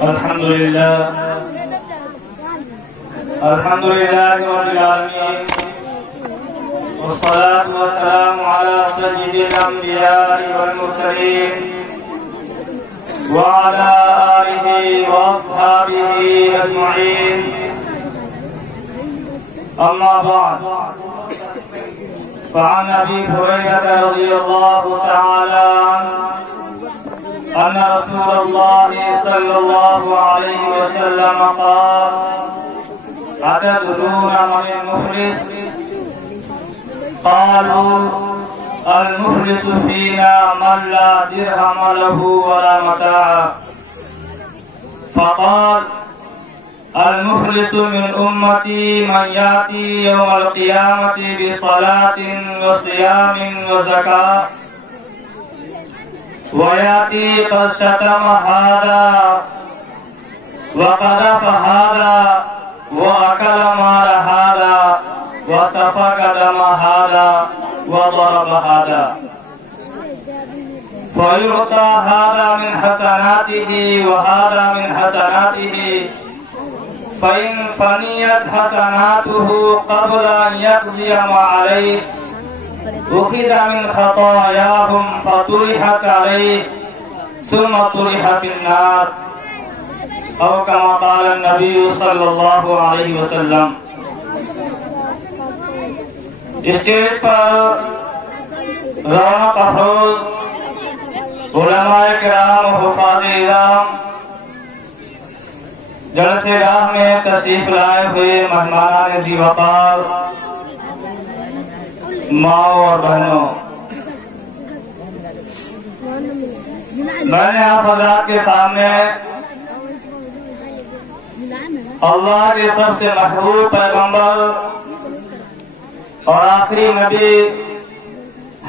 الحمد لله رب العالمين، والصلاة والسلام على سيد الأنبياء والمرسلين وعلى آله وأصحابه أجمعين. أما بعد، فعن أبي هريرة رضي الله تعالى عنه أن رسول الله صلى الله عليه وسلم قال: أتدرون من المفلس؟ قالوا: المفلس فينا من لا درهم له ولا متاع. فقال: المفلس من أمتي من يأتي يوم القيامة بصلاة وصيام وزكاة، ويأتي قد شتم هذا وقذف هذا وأكل مال هذا وسفك دم هذا وضرب هذا، فيعطى هذا من حسناته وهذا من حسناته، فإن فنيت حسناته قبل أن يقضي ما عليه أخذ من خطاياهم فطرحت عليه ثم طرح في النار، أو كما قال النبي صلی اللہ علیہ وسلم. اسٹیج پر رونق افروز علماء کرام و حفاظ اعظام، جلسے گاہ میں تشریف لائے ہوئے مہمانان ذی وقار، ماؤں اور بہنوں، میں نے آپ حضرات کے سامنے اللہ کے سب سے محبوب پیغمبر اور آخری نبی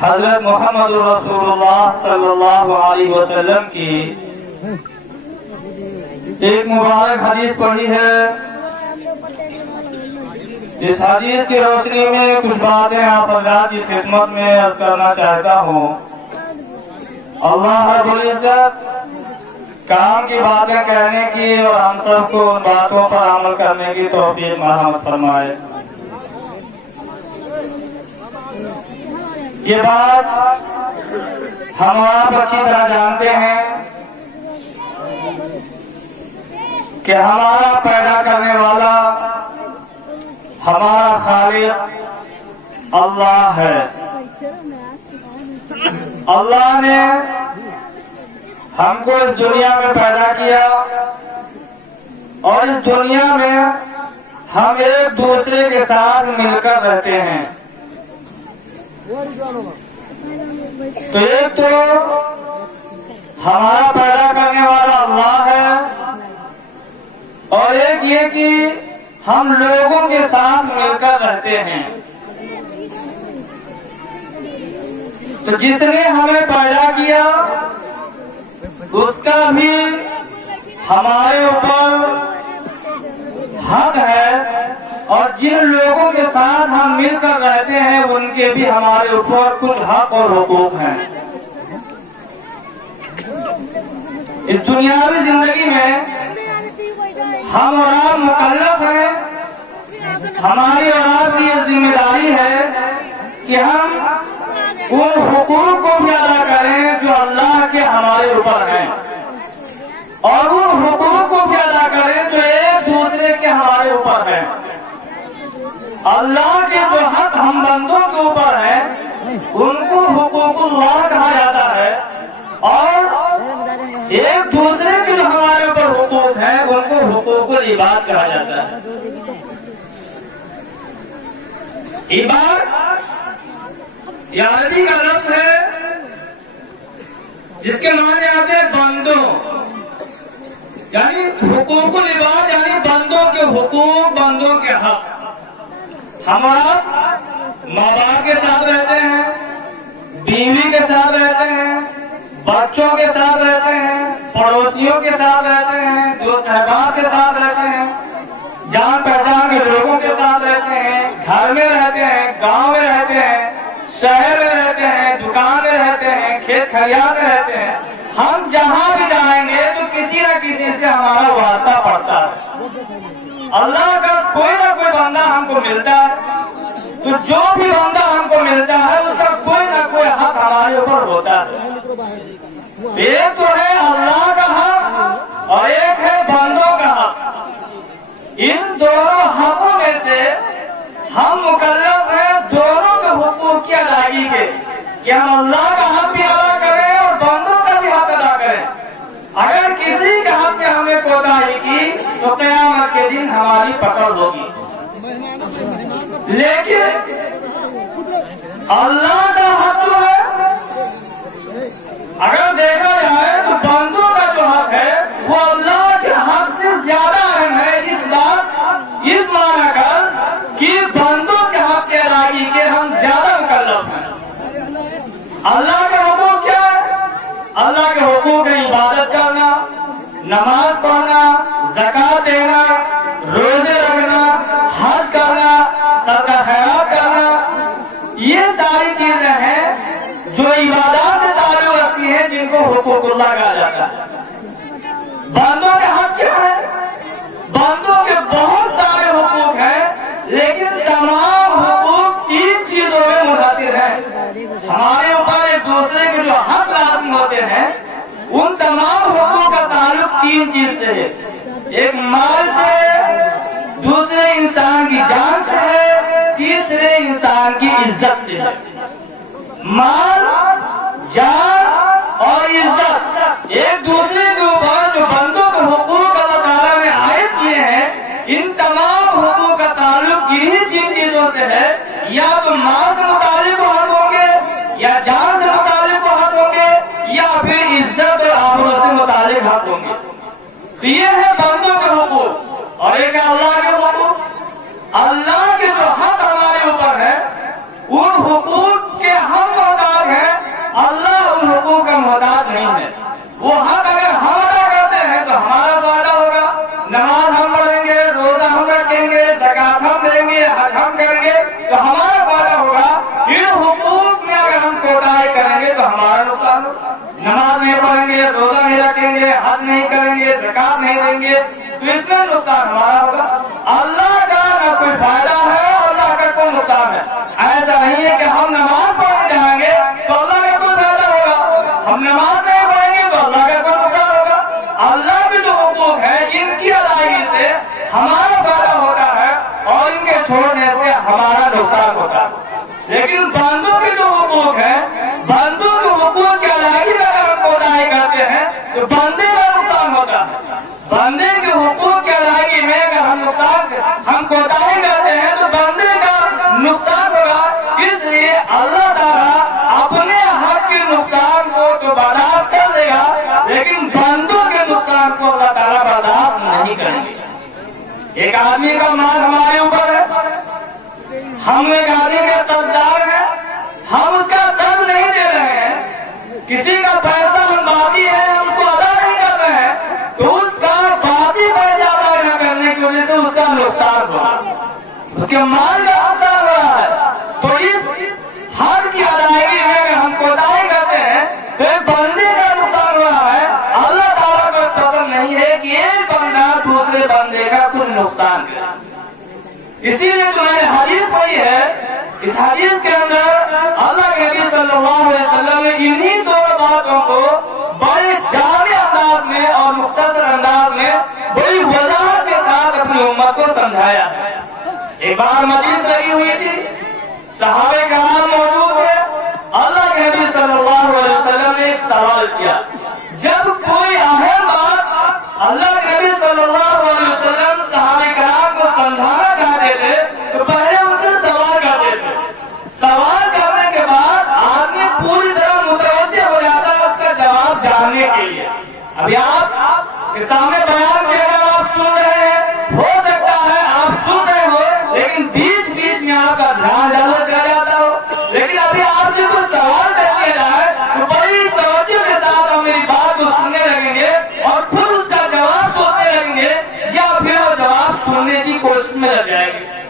حضرت محمد رسول اللہ صلی اللہ علیہ وسلم کی ایک مبارک حدیث پڑھی ہے. اس حدیث کی روشنی میں کچھ باتیں آپ حضرات کی خدمت میں عرض کرنا چاہتا ہوں. اللہ رب العزت کام کی باتیں کہنے کی اور ہم سب کو ان باتوں پر عمل کرنے کی توفیق مرحمت فرمائے. یہ بات ہم آپ اچھی طرح جانتے ہیں کہ ہمارا پیدا کرنے والا، ہمارا خالق اللہ ہے. اللہ نے ہم کو اس دنیا میں پیدا کیا اور اس دنیا میں ہم ایک دوسرے کے ساتھ مل کر رہتے ہیں. تو ایک تو ہمارا پیدا کرنے والا اللہ ہے، اور ایک یہ کہ ہم لوگوں کے ساتھ مل کر رہتے ہیں. تو جس نے ہمیں پیدا کیا اس کا بھی ہمارے اوپر حق ہے، اور جن لوگوں کے ساتھ ہم مل کر رہتے ہیں ان کے بھی ہمارے اوپر کچھ حق اور حقوق ہیں. اس دنیاوی زندگی میں ہم اور آپ مکلف ہیں. ہماری اور آپ کی یہ ذمہ داری ہے کہ ہم ان حقوق کو بھی ادا کریں جو اللہ کے ہمارے اوپر ہیں، اور ان حقوق کو بھی ادا کریں جو ایک دوسرے کے ہمارے اوپر ہیں. اللہ کے جو حق ہم بندوں کے اوپر ہیں ان کو حقوق اللہ کہا جاتا ہے، اور ایک دوسرے کے جو ہمارے اوپر حقوق ہیں ان کو حقوق العباد کہا جاتا ہے. عباد یہ عربی کا لفظ ہے جس کے معنی آتے ہیں بندوں، یعنی حقوق العباد یعنی بندوں کے حقوق، بندوں کے حق. ہم آپ ماں باپ کے ساتھ رہتے ہیں، بیوی کے ساتھ رہتے ہیں، بچوں کے ساتھ رہتے ہیں، پڑوسیوں کے ساتھ رہتے ہیں، دوست احباب کے ساتھ رہتے ہیں، جان پہچان کے لوگوں کے ساتھ رہتے ہیں، گھر میں رہتے ہیں، گاؤں میں رہتے ہیں، شہر میں رہتے ہیں، دکان میں رہتے ہیں، کھیت کھلیان میں رہتے ہیں. ہم جہاں بھی جائیں گے تو کسی نہ کسی سے ہمارا اللہ کا کوئی نہ کوئی بندہ ہم کو ملتا ہے، تو جو بھی بندہ ہم کو ملتا ہے اس کا کوئی نہ کوئی حق ہمارے اوپر ہوتا ہے۔ ایک تو ہے اللہ کا حق اور ایک ہے بندوں کا حق۔ ان دونوں حقوں میں سے ہم مکلف ہیں دونوں کے حقوق کی ادائیگی کے، کہ ہم اللہ کا حق بھی ادا کریں اور بندوں کا بھی حق ادا کریں۔ اگر کسی کے حق میں ہم نے کوتاہی کی تو قیامت کے دن ہماری پکڑ ہوگی۔ لیکن اللہ کا حق جو ہے اگر دیکھا جائے تو بندوں کا جو حق ہے وہ اللہ کے حق سے زیادہ اہم ہے، اس معنی کر کہ بندوں کے حق کے ادائیگی کے ہم زیادہ مکلف ہیں۔ اللہ کے حقوق کیا ہے؟ اللہ کے حقوق ہے عبادت کرنا، نماز پڑھنا، زکات دینا، روزے رکھنا، حج کرنا، صدقہ خیرات کرنا۔ یہ ساری چیزیں ہیں جو عبادات سے تعلق رکھتی ہیں، جن کو حقوق اللہ کہا جاتا ہے۔ بندوں کے حق کیا ہے؟ بندوں کے بہت سارے حقوق ہیں، لیکن تمام حقوق تین چیزوں میں منحصر ہیں۔ ہمارے اوپر ایک دوسرے کے جو حق لازم ہوتے ہیں ان تمام حقوق کا تعلق تین چیز سے ہے۔ ایک مال سے ہے، دوسرے انسان کی جان سے ہے، تیسرے انسان کی عزت سے ہے۔ مال، جان اور عزت ایک دوسرے کے اوپر جو بندوں کے حقوق اللہ تعالیٰ نے عائد کیے ہیں، ان تمام حقوق کا تعلق انہی تین چیزوں سے ہے۔ یا تو مال سے متعلق حق ہوں گے، یا جان سے متعلق حق ہوں گے، یا پھر عزت اور آبرو سے متعلق حق ہوں گے۔ تو یہ ہے بندوں کے حقوق اور ایک ہے اللہ کے حقوق۔ اللہ کے جو حق ہمارے اوپر ہے ان حقوق کے ہم محتاج ہیں، اللہ ان حقوق کا محتاج نہیں ہے۔ وہ حق اگر ہم ادا کرتے ہیں تو ہمارا فائدہ ہوگا، نماز ہم پڑھیں گے، روزہ ہم رکھیں گے، زکات ہم دیں گے، حج ہم کریں گے تو ہمارا فائدہ ہوگا۔ ان حقوق میں اگر ہم کوتاہی کریں گے تو ہمارا نقصان ہوگا۔ نماز نہیں پڑھیں گے، روزہ نہیں رکھیں گے، حج نہیں کریں گے، زکات نہیں دیں گے تو اس میں نقصان ہمارا ہوگا۔ اللہ کا نہ کوئی فائدہ ہے، اللہ کا کوئی نقصان ہے۔ ایسا نہیں ہے کہ ہم نماز پڑھنے جائیں گے تو اللہ کا کوئی فائدہ ہوگا، ہم نماز نہیں پڑھیں گے تو اللہ کا کوئی نقصان ہوگا۔ اللہ کے جو حقوق ہیں ان کی ادائیگی سے ہمارا فائدہ ہوتا ہے اور ان کے چھوڑنے سے ہمارا نقصان ہوتا ہے۔ لیکن بندوں کے جو حقوق ہیں، بندوں کے حقوق کی ادائیگی میں اگر ہم کوتاہی کرتے ہیں تو بندے کا نقصان ہوتا ہے۔ بندے کے حقوق کی ادائیگی میں اگر ہم کوتاہی کرتے ہیں تو بندے کا نقصان ہوگا۔ اس لیے اللہ تعالیٰ اپنے حق کے نقصان کو تو برداشت کر دے گا، لیکن بندوں کے نقصان کو اللہ تعالیٰ برداشت نہیں کریں گے۔ ایک آدمی کا مال ہمارے اوپر ہے، ہم ایک آدمی کا قرضدار ہیں، ہم اس کا قرض نہیں دے رہے ہیں، کسی کا پیسہ ہم باقی ہے ہم کو ادا نہیں کر رہے ہیں تو اس کا باقی پیسہ ادا نہ کرنے کی وجہ سے اس کا نقصان ہوا، اس کے مال کا نقصان ہو رہا ہے۔ تو اس حق کی ادائیگی میں اگر ہم کوتاہی کرتے ہیں تو ایک بندے کا نقصان ہو رہا ہے۔ اللہ تعالیٰ کو پسند نہیں ہے کہ ایک بندہ دوسرے بندے کا کچھ نقصان کرے۔ اسی لیے جو میں نے حدیث پڑھی ہے، اس حدیث کے اندر اللہ کے نبی صلی اللہ علیہ وسلم نے انہی دونوں باتوں کو بڑے جامع انداز میں اور مختصر انداز میں بڑی وضاحت کے ساتھ اپنی امت کو سمجھایا۔ ایک بار مجلس لگی ہوئی تھی، صحابہ کرام موجود تھے، اللہ کے نبی صلی اللہ علیہ وسلم نے ایک سوال کیا۔ جب کوئی اہم بات اللہ کے نبی صلی اللہ علیہ وسلم صحابہ کرام کو سمجھانا چاہتے تھے تو پہلے ان سے سوال کرتے تھے۔ سوال کرنے کے بعد آدمی پوری طرح متوجہ ہو جاتا ہے اس کا جواب جاننے کے لیے۔ ابھی آپ کے سامنے بیان کیا گیا، آپ سن رہے ہیں، ہو سکتا ہے آپ سن رہے ہو لیکن بیچ بیچ میں آپ کا دھیان ڈالنا چلا جاتا ہو، لیکن ابھی آپ سے کوئی سوال کر لیا جائے تو بڑی توجہ کے ساتھ ہم میری بات کو سننے لگیں گے اور پھر اس کا جواب سوچنے لگیں گے یا پھر وہ جواب سننے کی کوشش میں لگ جائیں گے۔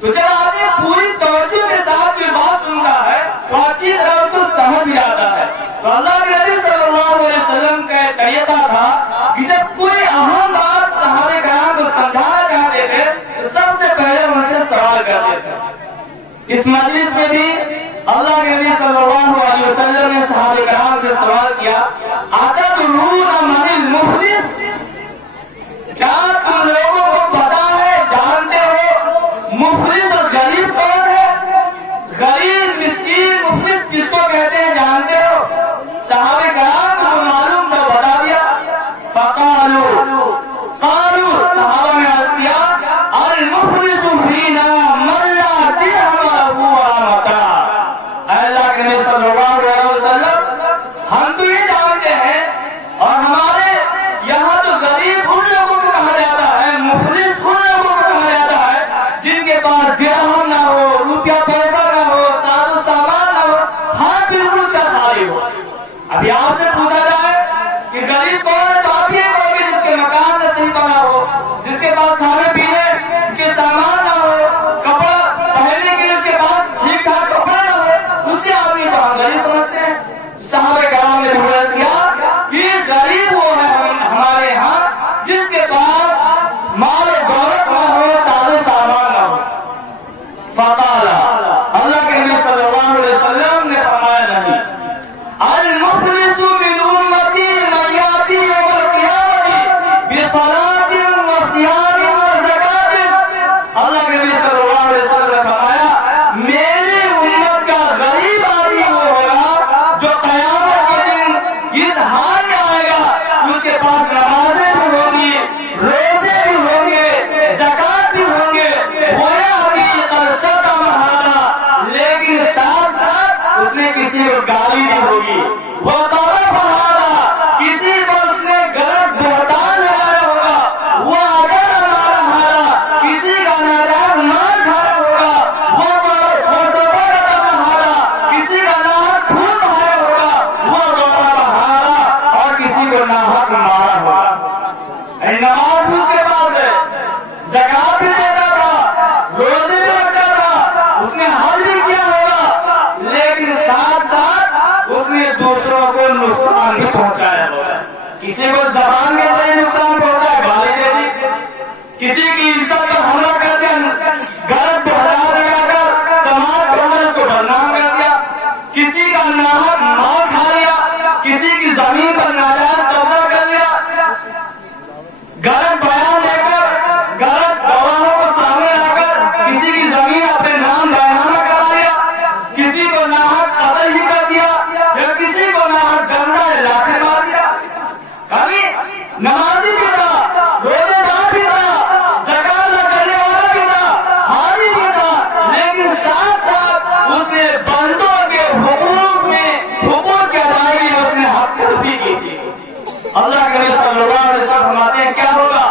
تو جب آدمی پوری توجہ کے ساتھ کوئی بات سنتا ہے تو اچھی طرح اس کو سمجھ بھی آتا ہے۔ تو اللہ کے نبی صلی اللہ علیہ وسلم کا طریقہ تھا کہ جب کوئی اہم اس مجلس میں بھی اللہ کے نبی صلی اللہ علیہ وسلم نے صحابہ کرام سے سوال کیا اتدرون من المفلس، کیا تم لوگوں کو پتا ہے، جانتے ہو مفلس اور غریب کون ہے؟ غریب مسکین مفلس کس کو کہتے ہیں جانتے ہو؟ صحابہ کرام کو معلوم تھا، بتا دیا۔ فقالوا صحابہ نے عرض کیا المفلس فینا من لا درہم له ولا متاع، اللہ کے نبی صلی اللہ علیہ وسلم ہم تو یہ جانتے ہیں اور ہمارے یہاں تو غریب ان لوگوں کو کہا جاتا ہے، مفلس ان لوگوں کو کہا جاتا ہے جن کے پاس درہم نہ ہو، روپیہ پیسہ نہ ہو، ساز و سامان نہ ہو، ہاتھ بالکل کا خالی ہو۔ ابھی آپ سے پوچھا جائے کہ غریب کون ہے تو آپ یہ کہو گے جس کے مکان نصیب بنا ہو، جس کے پاس کھانے پینے کے سامان نہ ہو، کپڑا پہننے کے لیے اس کے پاس ٹھیک ٹھاک کپڑا نہ ہو، اس سے آدمی کو ہم غریب سمجھتے ہیں۔ صحابہ کرام نے عرض کیا کہ غریب وہ ہے ہمارے ہاں جس کے پاس مال و دولت نہ ہو، ساز و سامان نہ ہو۔ فقال اللہ کے نبی صلی اللہ علیہ وسلم نے فرمایا نہیں، المفلس من امتی من یاتی یوم القیامت بصلاۃ وصیام وزکات، اللہ کے نبی صلی اللہ علیہ وسلم نے فرمایا میری امت کا غریب آدمی وہ ہوگا جو قیامت کے دن اس حال میں آئے گا کہ اس کے پاس نمازیں بھی ہوں گی، روزے بھی ہوں گے، زکات بھی ہوں گے، لیکن ساتھ ساتھ اس نے کسی کو گالی دی ہوگی، وہ کسی کو اس نے غلط بہتان لگایا ہوگا، وہ اگر مارا کسی کا ناجائز مال کھایا ہوگا، وہ توبہ کا بہارا کسی کا ناحق خون کھایا ہوگا، وہ توبہ بہارا اور کسی کو ناحق مارا ہوگا۔ نماز بھی اس کے پاس ہے، زکات بھی دیتا تھا، روزے بھی رکھتا تھا، اس نے حج بھی کیا ہوگا، لیکن ساتھ ساتھ اس نے دوسروں کو نقصان بھی پہنچایا ہوگا۔ کسی کو زبان میں سے نقصان پہنچایا، گالی دے دی، کسی کی عزت پر حملہ کر دیا، غلط بہتان لگا کر سماج کے اندر اس کو بدنام کر دیا، کسی کا ناحق مال کھا لیا، کسی کی زمین پر ناجائز قبضہ کر لیا، غلط بیان دے کر، غلط گواہوں کو سامنے لا کر کسی کی زمین اپنے نام بیانہ کرا لیا، کسی کو ناحق قتل ہی کر دیا یا کسی کو ناحق گندا لاٹھی مار دیا۔ کبھی نمازی بھی تھا، روزے دار بھی تھا، زکات ادا کرنے والا بھی تھا، حاجی بھی تھا، لیکن ساتھ ساتھ اس نے بندوں کے حقوق کی ادائیگی میں اس نے حق پورتی کی تھی۔ اللہ کے نبی صلی اللہ علیہ وسلم فرماتے ہیں کیا ہوگا؟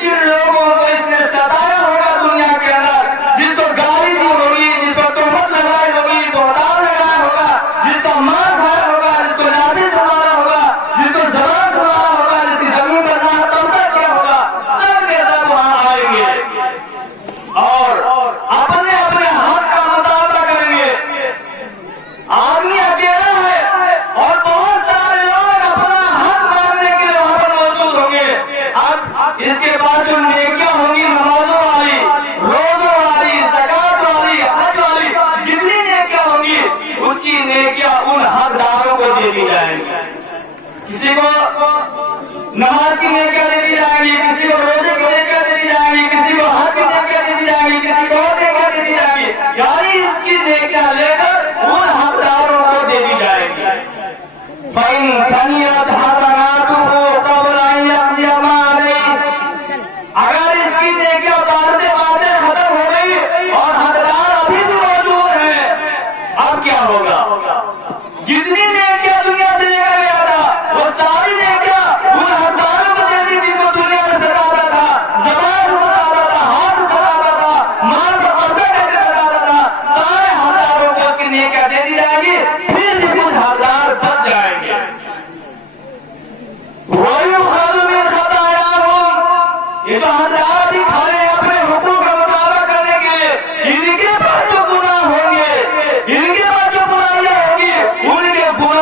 جن لوگوں کو اس نے ستایا ہوگا دنیا کے اندر، جن کو گالی دی ہوگی، جن کو تہمت لگائی ہوگی، بہتان لگایا ہوگا، جن کو مار کھایا ہوگا، جن کو لاٹھی مارا ہوگا، جن کو زبان مارا ہوگا، جس کی زمین پر نہ قبضہ کیا ہوگا، سب کے سب وہاں آئیں گے اور اپنے اپنے حق کا مطالبہ کریں گے۔ آدمی اکیلا ہے اور بہت سارے لوگ اپنا حق مانگنے کے لیے وہاں پر موجود ہوں گے۔ اب اس کے بعد جو نیکیاں ہوں گی، نمازوں والی، روزوں والی، زکات والی، حج والی، جتنی نیکیاں ہوں گی اس کی نیکیاں ان حقداروں کو دے دی جائیں گی۔ کسی کو نماز کی نیکیاں دے دی جائیں گی، کسی کو روزے کی نیکیاں دے دی جائیں گی، کسی کو حج کی نیکیاں دے دی جائیں گی، کسی کو اور نیکیاں دے دی جائیں گی، یعنی اس کی نیکیاں لے کر ان حقداروں کو دے دی جائیں گی۔ فَإِن فَنِيَتْ حَسَنَاتُهُ قَبْلَ أَن يَقْضِيَ مَا عَلَيْهِ، اگر اس کی نیکیاں باتیں ختم ہو گئی اور حقدار ابھی بھی موجود ہیں، اب کیا ہوگا؟ جتنی نیکیاں دنیا سے لے کر گیا تھا وہ ساری نیکیاں ان حقداروں کو دے دی جن کو دنیا میں ستاتا تھا، زبان کو ستاتا تھا، ہاتھ ستاتا تھا، مال پر قبضہ کر کے ستاتا تھا، سارے حقداروں کو اس کی نیکیاں دے دی جائے گی، پھر بھی کچھ حقدار بچ جائیں گے۔ وَيُؤْخَذُ مِنْ خَطَايَاهُمْ، یہ جو حقدار بھی کھڑے ہیں اپنے حقوق کا مطالبہ کرنے کے لیے، ان کے پاس جو گناہ ہوں گے، ان کے پاس جو برائیاں ہوں گی، ان کے گناہ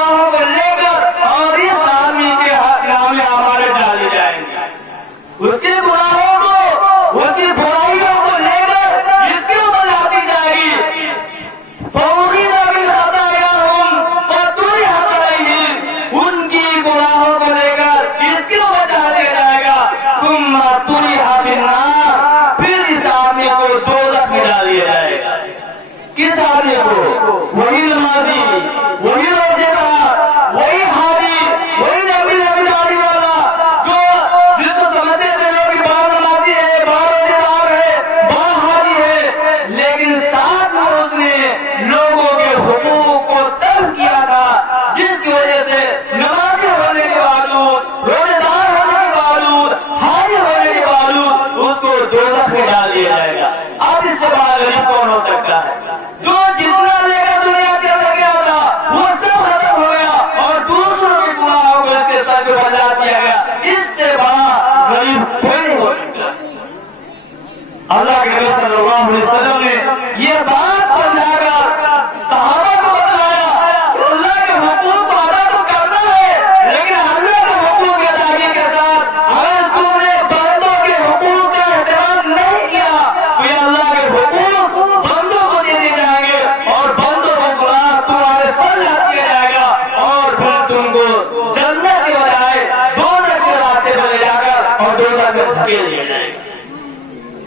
دھکیل دیا جائے گا۔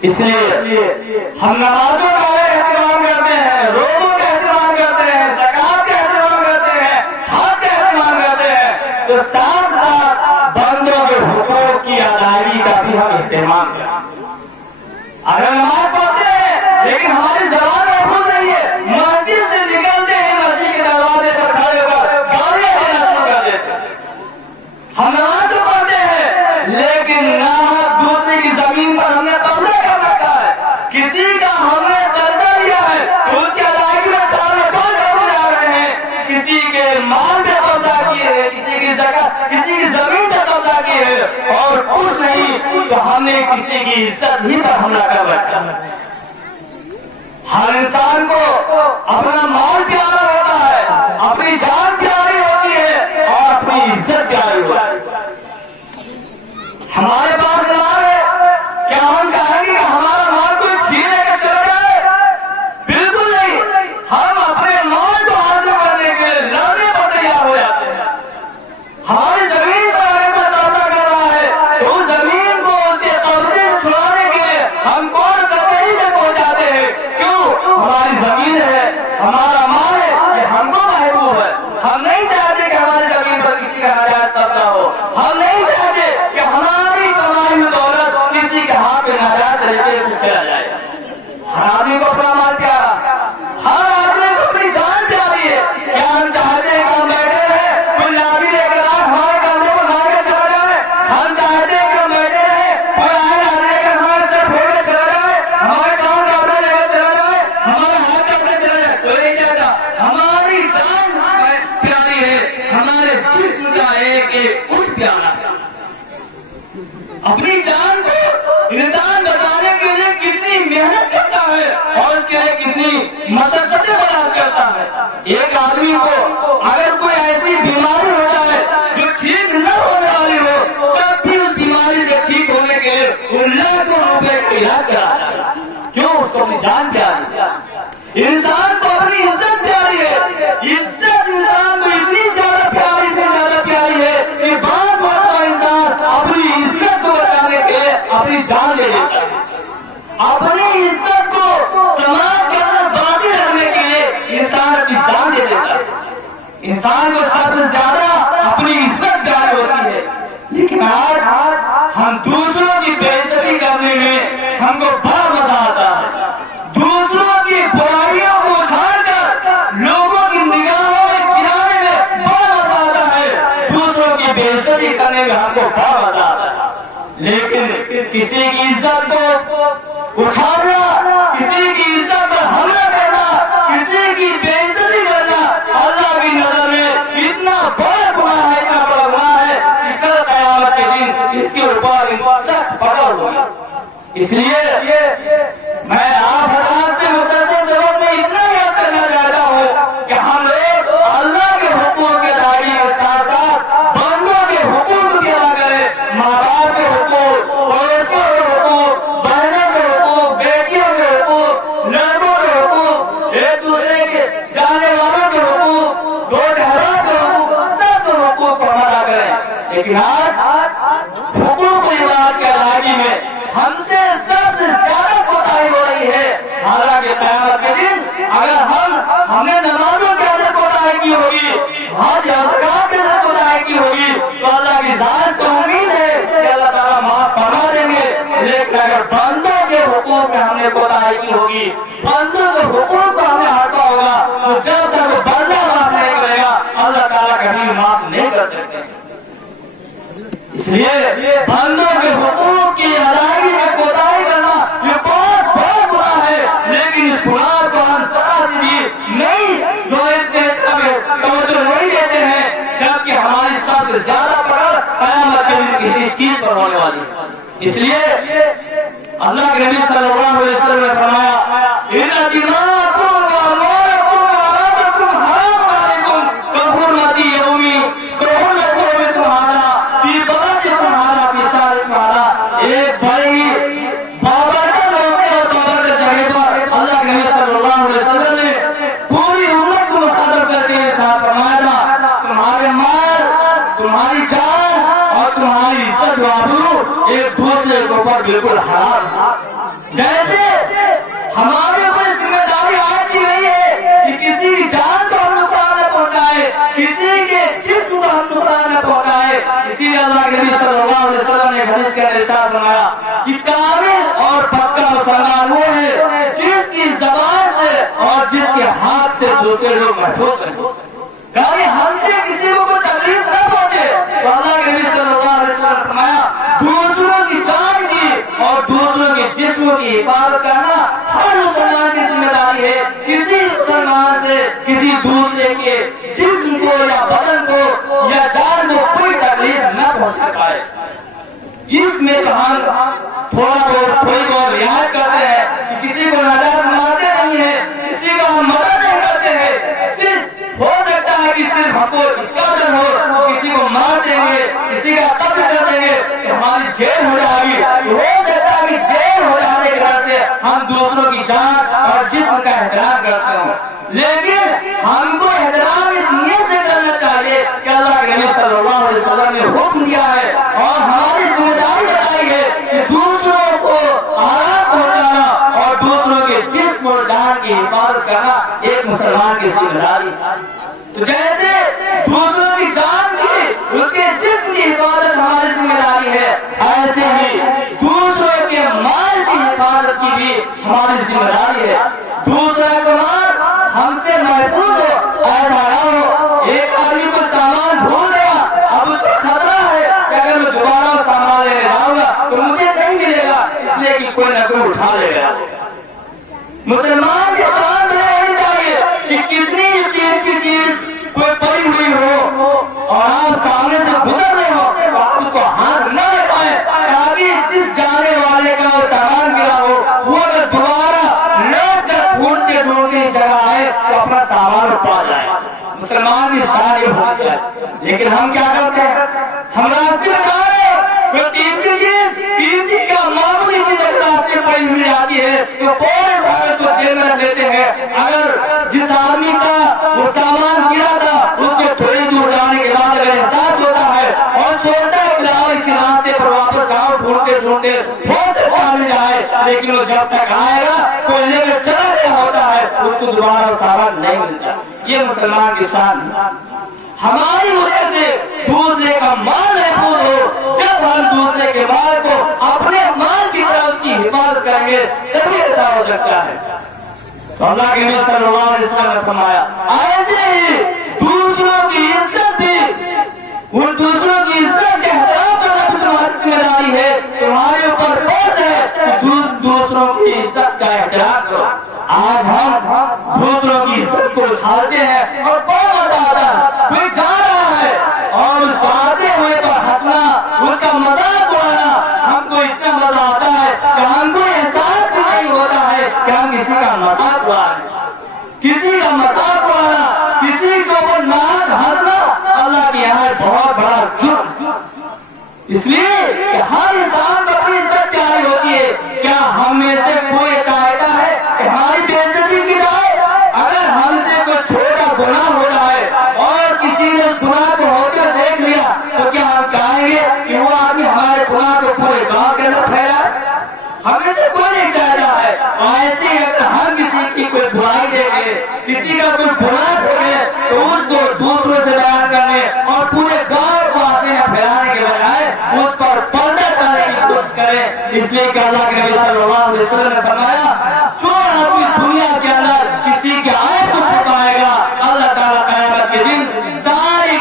اس لیے ہم نمازوں کا اہتمام کرتے ہیں، روزوں کا اہتمام کرتے ہیں، زکات کا اہتمام کرتے ہیں، حج کا اہتمام کرتے ہیں، تو ساتھ ساتھ بندوں کے حقوق کی ادائیگی کا بھی ہم اہتمام کریں۔ اگر نماز پڑھتے ہیں لیکن ہماری زبان محفوظ نہیں ہے، مسجد سے نکلتے ہیں مسجد کے دروازے پر کھڑے ہو کر گالیاں دینا شروع کر دیتے ہیں۔ ہم نماز تو پڑھتے ہیں لیکن ناحق دوسرے کی زمین پر ہم نے قبضہ کر رکھا ہے، کسی کا ہم نے قرضہ لیا ہے تو اس کی ادائیگی میں سامنے بند کرتے جا رہے ہیں، کسی کے مال پہ قبضہ کیے ہیں، کسی کی زکات، کسی کی زمین پہ قبضہ کیے ہیں، اور کچھ نہیں تو ہم نے کسی کی عزت ہی پر حملہ کر رکھا ہے۔ ہر انسان کو اپنا مال پیارا ہوتا ہے، اپنی جان پیاری ہوتی ہے اور اپنی عزت پیاری ہوتی ہے۔ ہمارے پاس مال ہے، کیا ہم چاہیں گے کہ ہمارا مال کوئی چھینے کے چلا جائے؟ بالکل نہیں، ہم اپنے مال کو حاصل کرنے کے لیے لڑنے پر تیار ہو جاتے ہیں۔ ہماری زمین پر اگر کوئی قبضہ کر رہا ہے تو اس زمین کو اس کے قبضے سے چھڑانے کے لیے ہم کون کچہری میں پہنچ جاتے ہیں۔ کیوں؟ ہماری زمین ہے، ہمارا مال ہے، یہ ہم کو محبوب ہے۔ ہم نہیں چاہتے کہ ہماری زمین پر کسی کا ناجائز قبضہ ہو، ہم نہیں چاہتے کہ ہماری کمائی ہوئی دولت کسی کے ہاتھ پہ ناجائز طریقے سے چلا جائے۔ ہر آدمی کو اپنا مال پیارا، ہر آدمی کو اپنی جان پیاری ہے۔ کیا ہم چاہتے ہیں کہ ہم بیٹھے رہیں کوئی نامی لے کر ہمارے کندھے کو مار کے چلا جائے؟ ہم چاہتے ہیں کہ ہم بیٹھے رہیں کوئی آئے نہ لے کر ہمارے سر پھوڑ کے چلا جائے، ہمارے کام کپڑے لے کر چلا جائے، ہمارے ہاتھ کپڑے چلا جائے؟ کوئی نہیں چاہتا۔ ہماری جان پیاری ہے، ہمارے جسم کا ایک ایک اٹھ پیارا ہے۔ اپنی جان کو انسان بچانے کے لیے کتنی محنت کرتا ہے اور اس کے لیے کتنی مشقتیں برداشت کرتا ہے۔ ایک آدمی کو اگر کوئی ایسی بیماری ہو جائے جو ٹھیک نہ ہونے والی ہو، تب بھی اس بیماری سے ٹھیک ہونے کے لیے وہ لاکھوں روپے کا علاج کراتا ہے۔ کیوں؟ اس کو اپنی جان پیاری ہے۔ انسان کو اپنی عزت پیاری ہے، عزت انسان کو اتنی زیادہ پیاری سے زیادہ پیاری ہے کہ بعض مرتبہ انسان اپنی عزت کو بچانے کے لیے اپنی جان لے لیتا ہے۔ اپنی عزت کو سماج کے اندر باقی رکھنے کے لیے انسان اپنی جان دے دیتا ہے۔ انسان کو سب سے زیادہ اپنی عزت پیاری ہوتی ہے، لیکن آج ہم دوسروں کی بے عزتی کرنے میں ہم کو بڑا مزہ آتا ہے۔ دوسروں کی برائیوں کو اچھال کر لوگوں کی نگاہوں میں گرانے میں بڑا مزہ آتا ہے، دوسروں کی بے عزتی کرنے میں ہم کو بڑا مزہ آتا ہے۔ لیکن کسی کی عزت کو اچھالنا، کسی کی عزت پر حملہ کرنا، کسی کی بے عزتی کرنا اللہ کی نظر میں اتنا بڑا گناہ ہے، اتنا بڑا گناہ ہے کہ کل قیامت کے دن اس کے اوپر سخت پکڑ ہوگی۔ اس لیے میں آپ حضرات سے مختصر سبق میں اتنا یاد کرنا چاہتا ہوں کہ ہم لوگ اللہ کے حقوق کے دائرے کے ساتھ ساتھ بندوں کے حقوق بھی ادا کریں، ماں باپ کے حقوق، پڑوسیوں کے حقوق، بہنوں کے حقوق، بیٹیوں کے حقوق، لڑکوں کے حقوق، ایک دوسرے کے جاننے والوں کے حقوق، دو ڈھروں کے حقوق، سب کے حقوق کو ادا کریں۔ لیکن آج حقوق عباد کے ادائیگی میں ہم سے سب سے زیادہ کوتاہی ہو رہی ہے۔ حالانکہ قیامت کے دن اگر ہم نے نمازوں کے اندر کوتاہی کی ہوگی، حج اور زکات کے اندر کوتاہی کی ہوگی، تو اللہ کی ذات کو امید ہے کہ اللہ تعالیٰ معاف فرما دیں گے۔ لیکن اگر بندوں کے حقوق میں ہم نے کوتاہی کی ہوگی، بندوں کے حقوق کو ہم نے ہٹا ہوگا، تو جب تک وہ بندہ معاف نہیں کرے گا اللہ تعالیٰ کبھی معاف نہیں کر سکتے۔ اس لیے بندوں کے حقوق کی ادائیگی میں کوتاہی کرنا یہ بہت بڑا گناہ ہے، لیکن اس گناہ کو ہم سزا بھی نہیں توجہ نہیں دیتے ہیں، جبکہ ہماری سب سے زیادہ پکڑ قیامت کے دن کسی چیز پر ہونے والی ہے۔ اس لیے اللہ کے نبی صلی اللہ علیہ وسلم نے فرمایا ان دماءکم واموالکم واولادکم حرام علیکم کحرمت یومی کحرمت یوم تمہارا فی بلد تمہارا فی شہر تمہارا۔ ایک بڑی بابرکت موقع اور بابرکت جگہ پر اللہ کے نبی صلی اللہ علیہ وسلم نے پوری امت کو مخاطب کر کے ارشاد فرمایا تمہارے مال، تمہاری جان اور تمہاری عزت و آبرو ایک دوسرے کے اوپر اوپر بالکل حرام. جیسے ہمارے اوپر ذمہ داری عائد کی گئی ہے کہ کسی کی جان کو ہم نقصان نہ پہنچائے, کسی کے جسم کو ہم نقصان نہ پہنچائے. اسی لیے اللہ کے نبی صلی اللہ علیہ وسلم نے حدیث کے اندر ارشاد فرمایا کہ کامل اور پکا مسلمان وہ ہے جس کی زبان سے اور جس کے ہاتھ سے دوسرے لوگ محفوظ رہیں. یعنی ہم سے کسی کو کوئی تکلیف نہ پہنچے. تو اللہ کے نبی صلی اللہ علیہ وسلم نے فرمایا دوسروں کی جان کی اور دوسروں کے جسموں کی حفاظت کرنا ہر مسلمان کی ذمہ داری ہے. کسی مسلمان سے کسی دوسرے کے جسم کو یا بدن کو یا جان کو کوئی تکلیف نہ پہنچ پائے. اس میں تو ہم تھوڑی بہت رعایت کرتے ہیں کہ کسی کو ناجائز مارتے نہیں ہیں, کسی کو ہم مدد نہیں کرتے ہیں. صرف ہو سکتا ہے کہ صرف ہم کو اس کا ڈر ہو کسی کو مار دیں گے, کسی کا قتل کر دیں گے کہ ہماری جیل ہو جائے گی. ہو سکتا ہے کہ جیل ہو جانے کے ڈر سے ہم دوسروں کی جان اور جسم کا احترام کرتے ہوں. لیکن ہم کو احترام اس نیت سے کرنا چاہیے کہ اللہ کے نبی صلی اللہ علیہ وسلم نے حکم دیا ہے اور ہماری ذمہ داری بتائی ہے کہ دوسروں کو آرام پہنچانا اور دوسروں کے جسم اور جان کی حفاظت کرنا ایک مسلمان کی ذمہ داری. تو جیسے دوسروں کی جان کی اس کے جسم کی حفاظت ہماری ذمہ داری ہے, ایسے ہی دوسروں کے مال کی حفاظت کی بھی ہماری ذمہ داری ہے. دوسرا کا مال ہم سے محفوظ ہو, ایسا نہ ہو ایک آدمی کو سامان بھول گیا, اب اس کو خطرہ ہے کہ اگر میں دوبارہ سامان لینے جاؤں گا تو مجھے نہیں ملے گا, اس لیے کہ کوئی نہ کوئی اٹھا لے گا. مسلمان کے ساتھ رہنا چاہیے کہ کتنی قیمتی چیز کوئی پڑی ہوئی ہو اور آپ سامنے سے گزر رہے ہو تو آپ اس کو ہاتھ نہ لگائیں, تاکہ جس جانے والے کا وہ سامان گرا ہو وہ اگر دوبارہ لوٹ کر ڈھونڈتے ڈھونڈتے جگہ آئے تو اپنا سامان پا جائے. مسلمان کی شان یہ ہونی چاہیے. لیکن ہم کیا کرتے ہیں, ہم راستے میں جا رہے ہیں, کوئی قیمتی کیا معمولی چیز اگر راستے پڑی مل جاتی ہے تو فوراً اگر کو جیل میں رکھ لیتے ہیں. اگر جس آدمی کا وہ سامان گرا تھا اس کو تھوڑی دور جانے کے بعد اگر احساس ہوتا ہے اور سوچتا ہے کہ اس راستے پر واپس آؤ ڈھونڈتے ڈھونڈتے بہت اچھا مل جائے, لیکن وہ جب تک آئے گا کوئی لے کر چلا گیا ہوتا ہے اس کو دوبارہ وہ سامان نہیں ملتا. یہ مسلمان کی شان ہے. ہماری وجہ سے دوسرے کا مال محفوظ ہو. جب ہم دوسرے کے مال کو اپنے مال کی طرح اس کی حفاظت کریں گے تبھی ایسا ہو سکتا ہے. تو اللہ کے نبی صلی اللہ علیہ وسلم نے فرمایا ایسے ہی دوسروں کی عزت تھی, ان دوسروں کی عزت کے احترام کرنا بھی تمہاری ذمہ داری ہے. تمہارے اوپر فرض ہے کہ دوسروں کی عزت کا احترام کرو. آج ہم دوسروں کی عزت کو اچھالتے ہیں اور بہت مزہ آتا ہے. کوئی جا رہا ہے اور جاتے ہوئے پر ہنسنا, ان کا مذاق اڑانا ہم کو اتنا مزہ آتا ہے کہ ہم کو احساس بھی نہیں ہوتا ہے کہ ہم کسی کا مذاق اڑا رہے ہیں. کسی کا مذاق اڑانا, کسی کے اوپر ناک ہنسنا اللہ کے یہاں بہت بڑا جرم. اس لیے کہ ہر انسان کو اپنی عزت پیاری ہوتی ہے. کیا ہم میں سے کوئی چاہتا ہے کہ ہماری بے عزتی کی جائے؟ اگر ہم سے کوئی چھوٹا گناہ ہو جائے اور کسی نے گناہ کو ہو کر دیکھ لیا تو کیا ہم چاہیں گے کہ وہ آدمی ہمارے گناہ کو پورے گاؤں کے اندر پھیلائے؟ ہمیں سے کوئی نہیں چاہتا ہے. اور ایسے ہی اگر ہم کسی کی کوئی برائی دیکھیں, کسی کا کوئی گناہ دیکھیں تو اس کو دوسروں سے بیان کرنے اور پورے گاؤں کو آسے میں پھیلانے کے بجائے اس پر پردہ ڈالنے کی کوشش کریں. اس لیے کہ اللہ کے نبی صلی اللہ علیہ وسلم نے فرمایا جو آدمی دنیا کے اندر کسی کے عیب کو چھپائے گا اللہ تعالیٰ قیامت کے دن سارے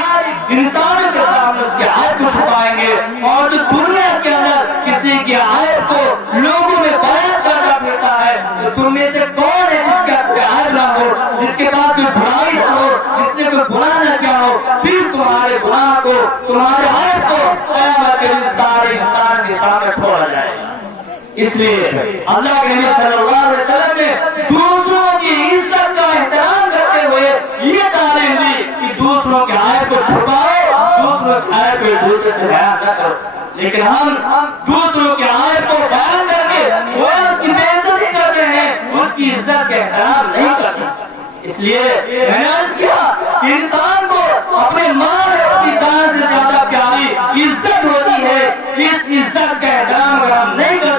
انسانوں کے سامنے اس کے عیب کو چھپائیں گے. اور جو دنیا کے اندر کسی کے عیب کو لوگوں میں بیان کرنا پھرتا ہے تو تم میں سے کون ہے جس کا کوئی عیب نہ ہو, جس کے پاس کوئی برائی نہ ہو, جس نے کوئی گناہ نہ کیا ہو, پھر تمہارے گناہ کو تمہارے عیب کو قیامت کے دن سارے انسان کے سامنے کھولا جائے گا. اس لیے اللہ کے نبی صلی اللہ علیہ وسلم نے دوسروں کی عزت کا احترام کرتے ہوئے یہ تعلیم دی کہ دوسروں کے عیب کو چھپاؤ, دوسروں کے عیب کو دوسرے سے بیان نہ کرو. لیکن ہم دوسروں کے عیب کو بیان کر کے وہ اس کی بے عزتی کرتے ہیں, اس کی عزت کا احترام نہیں کرتے. اس لیے میں نے عرض کیا کہ انسان کو اپنے مال اور اپنی جان سے زیادہ پیاری عزت ہوتی ہے. اس عزت کا احترام اگر ہم نہیں کرتے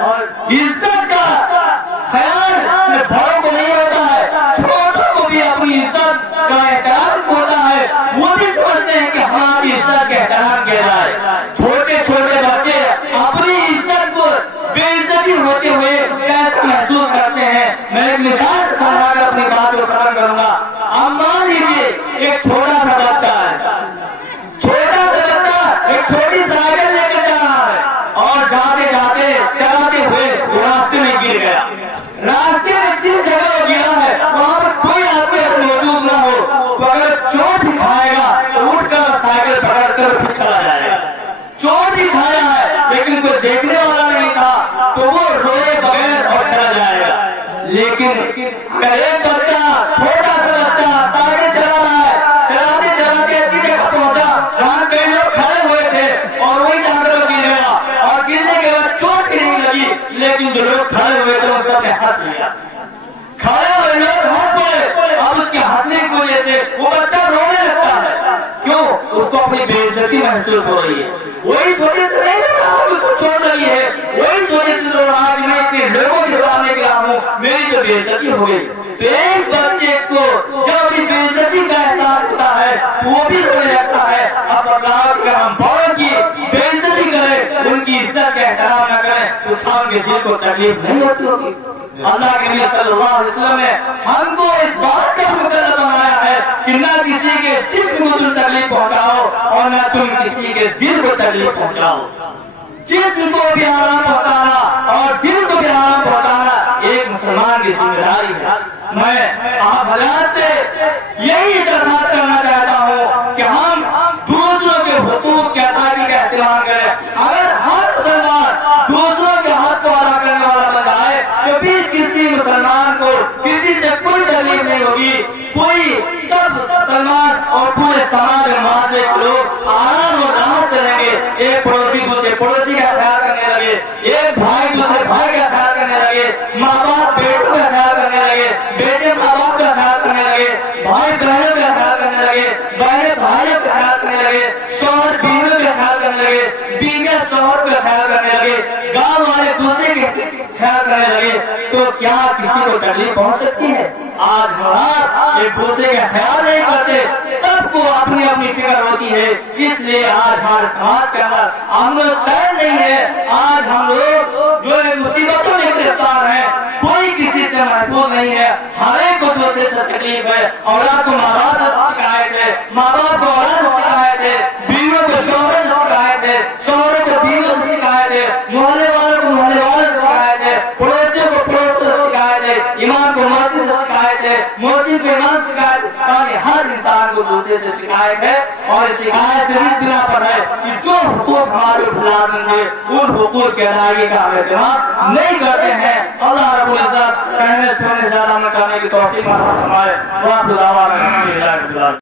اور عزت کا خیال بڑوں کو نہیں ہوتا ہے، چھوٹوں کو بھی اپنی عزت کا احترام ہوتا ہے، وہ بھی سمجھتے ہیں کہ ہماری عزت کا احترام کیا جائے۔ چھوٹے چھوٹے بچے اپنی عزت کو بے عزتی ہوتے ہوئے کیسے محسوس کرتے ہیں، میں ایک مثال سنا کر اپنی بات کو ختم کروں گا۔ اب مان لیجیے ایک چھوٹا سا بچہ ہے، ایک چھوٹی سائیکل لے کر جا رہا ہے اور جاتے جاتے چلاتے ہوئے راستے میں گر گیا۔ راستے میں جس جگہ وہ گرا ہے وہاں پر کوئی آدمی موجود نہ ہو تو اگر چوٹ بھی کھائے گا تو اٹھ کر سائیکل پکڑ کر پھر چلا جائے گا۔ چوٹ بھی کھایا ہے لیکن کوئی دیکھنے والا نہیں تھا تو وہ روئے بغیر اور چلا جائے گا۔ لیکن اگر ایک بچہ، چھوٹا سا بچہ سائیکل چلا رہا ہے، چلاتے چلاتے اسی جگہ پہنچا جہاں کئی لوگ کھڑے ہوئے تھے اور وہی جا کر گر گیا، اور گرنے کے بعد چوٹ بھی نہیں لگی، لیکن جو لوگ کھڑے ہوئے تھے ان سب نے ہنس لیا۔ کھڑے ہوئے لوگ ہنس پڑے، اب اس کے ہنسنے کی وجہ سے وہ بچہ رونے لگتا ہے۔ کیوں؟ اس کو اپنی بے عزتی محسوس ہو رہی ہے۔ وہی سوچے سے نہیں اس کو چوٹ لگی ہے، وہی سوچے سے لوگ آج میں اتنے لوگوں کے سامنے گیا ہوں، میری جو بے عزتی ہو گئی۔ تو ایک بچے کو جب اپنی بے عزتی کا احساس ہوتا ہے وہ بھی رونے لگتا ہے۔ اب اللہ اگر ہم بڑوں کی بے عزتی کریں، ان کی عزت کا احترام نہ کریں تو ہم کے دل کو تکلیف نہیں ہوتی ہوگی۔ اللہ کے نبی صلی اللہ علیہ وسلم نے ہم کو اس بات کا مقرر بنایا ہے کہ نہ کسی کے جسم کو تم تکلیف پہنچاؤ اور نہ تم کسی کے دل کو تکلیف پہنچاؤ۔ جسم کو بھی آرام پہنچانا اور دل کو بھی آرام پہنچانا ایک مسلمان کی ذمہ داری ہے۔ میں آپ حضرات سے یہی درخواست کرنا چاہتا ہوں کہ ہم دوسروں کے حقوق کے ادائیگی کا اہتمام کریں۔ اگر ہر مسلمان دوسروں کے حق کو ادا کرنے والا بن جائے تو پھر کسی مسلمان کو کسی سے کوئی تکلیف نہیں ہوگی، کوئی سب مسلمان اور پورے سماج معاشرے کے لوگ آرام اور راحت کریں گے۔ ایک پڑوسی دوسرے پڑوسی کا خیال کرنے لگے، ایک بھائی دوسرے بھائی کا خیال کرنے لگے، ماں باپ بیٹوں کا خیال کرنے لگے، بیٹے ماں باپ کا خیال کرنے لگے، بھائی بہنوں کا خیال کرنے لگے، بہنیں بھائیوں کا خیال کرنے لگے، شوہر بیویوں کا خیال کرنے لگے، بیویاں شوہر کا خیال کرنے لگے، گاؤں والے دوسرے کے خیال کرنے لگے تو کیا کسی کو تکلیف پہنچ سکتی ہے؟ آج ہم ایک دوسرے کا خیال نہیں کرتے، سب کو اپنی اپنی فکر ہوتی ہے، اس لیے آج ہمارے سماج کے اندر ہم لوگ چین نہیں ہے۔ آج ہم لوگ جو مصیبتوں میں گرفتار ہیں، کوئی کسی سے محفوظ نہیں ہے، ہر ایک کو دوسرے سے تکلیف ہے۔ اولاد کو ماں باپ سے شکایت ہے، ماں باپ کو اولاد سے شکایت ہے، بیویوں کو شوہر سے شکایت ہے، شوہروں کو بیویوں سے شکایت ہے، محلے والوں کو محلے والوں سے شکایت ہے، پڑوسیوں کو پڑوسیوں سے شکایت ہے، امام کو مسجد سے شکایت ہے، مسجد کو امام سے شکایت ہے، یعنی ہر انسان کو دوسرے سے شکایت ہے۔ اور شکایت اس بنا پر ہے کہ جو حقوق ہمارے لازم ہے ان حقوق کی ادائیگی کا ہم اہتمام نہیں کرتے ہیں۔ اللہ رب العزت کہنے سننے زیادہ عمل کرنے کی توفیق عطا فرمائے۔